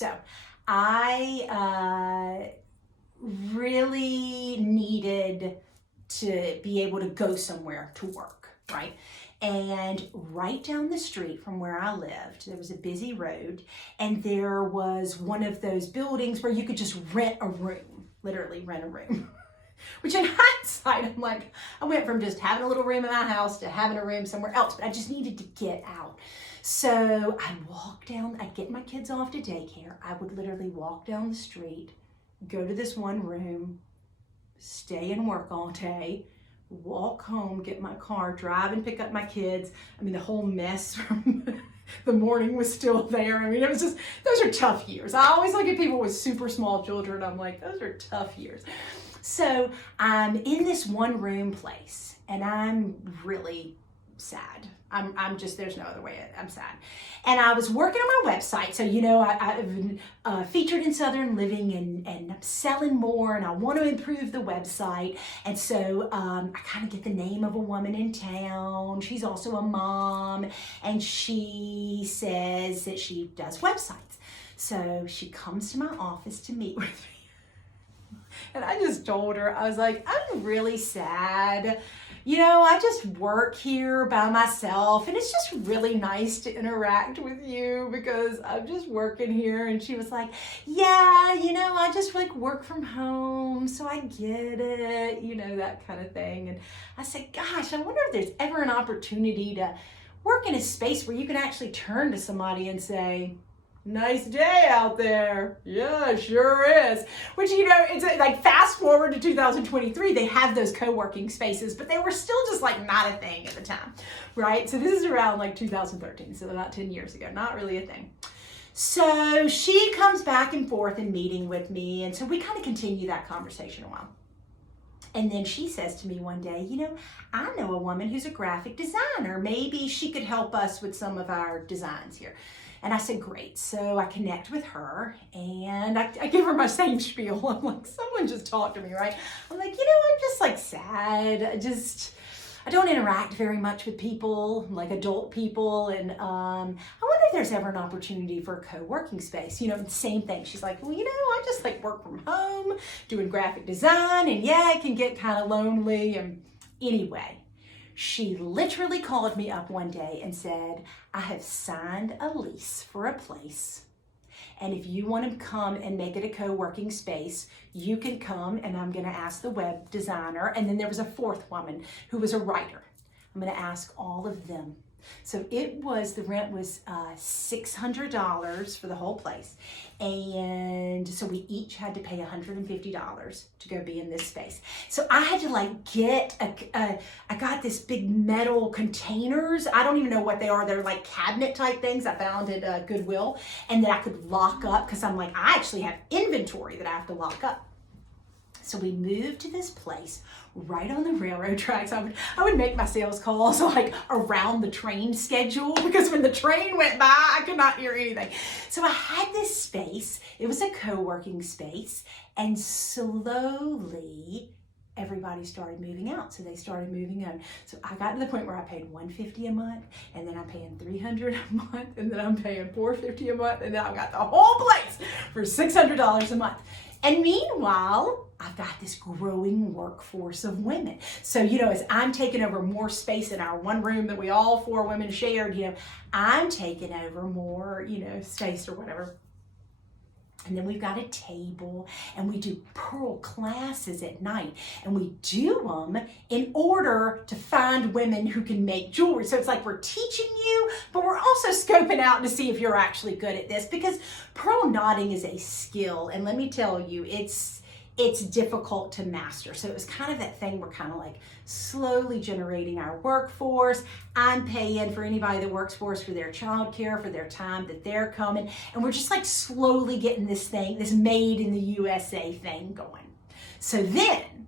So I really needed to be able to go somewhere to work, right? And right down the street from where I lived, there was a busy road, and there was one of those buildings where you could just rent a room, literally rent a room. Which in hindsight, I'm like, I went from just having a little room in my house to having a room somewhere else, but I just needed to get out. So I'd walk down, I'd get my kids off to daycare. I would literally walk down the street, go to this one room, stay and work all day, walk home, get my car, drive and pick up my kids. I mean, the whole mess from the morning was still there. I mean, it was just, those are tough years. I always look at people with super small children. I'm like, those are tough years. So I'm in this one room place and I'm really sad. I'm just, there's no other way, I'm sad. And I was working on my website. So, you know, I've been featured in Southern Living and I'm selling more and I want to improve the website. And so I kind of get the name of a woman in town. She's also a mom and she says that she does websites. So she comes to my office to meet with me. And I just told her, I was like, I'm really sad. You know, I just work here by myself and it's just really nice to interact with you because I'm just working here. And she was like, yeah, you know, I just like work from home, so I get it, you know, that kind of thing. And I said, gosh, I wonder if there's ever an opportunity to work in a space where you can actually turn to somebody and say, nice day out there. Yeah, sure is. Which, you know, it's like fast forward to 2023, they have those co-working spaces, but they were still just like not a thing at the time, right? So this is around like 2013, so about 10 years ago, not really a thing. So she comes back and forth in meeting with me, and so we kind of continue that conversation a while. And then she says to me one day, you know, I know a woman who's a graphic designer. Maybe she could help us with some of our designs here. And I said, great. So I connect with her and I give her my same spiel. I'm like, someone just talked to me, right? I'm like, you know, I'm just like sad. I don't interact very much with people, like adult people. And I wonder if there's ever an opportunity for a co-working space. You know, same thing. She's like, well, you know, I just like work from home, doing graphic design. And yeah, it can get kind of lonely. And anyway, she literally called me up one day and said, I have signed a lease for a place. And if you want to come and make it a co-working space, you can come and I'm going to ask the web designer. And then there was a fourth woman who was a writer. I'm going to ask all of them. So the rent was $600 for the whole place. And so we each had to pay $150 to go be in this space. So I had to like I got this big metal containers. I don't even know what they are. They're like cabinet type things I found at Goodwill and that I could lock up because I'm like, I actually have inventory that I have to lock up. So we moved to this place right on the railroad tracks. I would make my sales calls like around the train schedule because when the train went by, I could not hear anything. So I had this space. It was a co-working space. And slowly everybody started moving out. So they started moving on. So I got to the point where I paid $150 a month and then I'm paying $300 a month and then I'm paying $450 a month and then I got the whole place for $600 a month. And meanwhile, I've got this growing workforce of women. So, you know, as I'm taking over more space in our one room that we all four women shared, you know, I'm taking over more, you know, space or whatever. And then we've got a table and we do pearl classes at night and we do them in order to find women who can make jewelry. So it's like we're teaching you, but we're also scoping out to see if you're actually good at this because pearl knotting is a skill. And let me tell you, it's difficult to master. So it was kind of that thing we're kind of like slowly generating our workforce. I'm paying for anybody that works for us for their childcare, for their time that they're coming. And we're just like slowly getting this made in the USA thing going. So then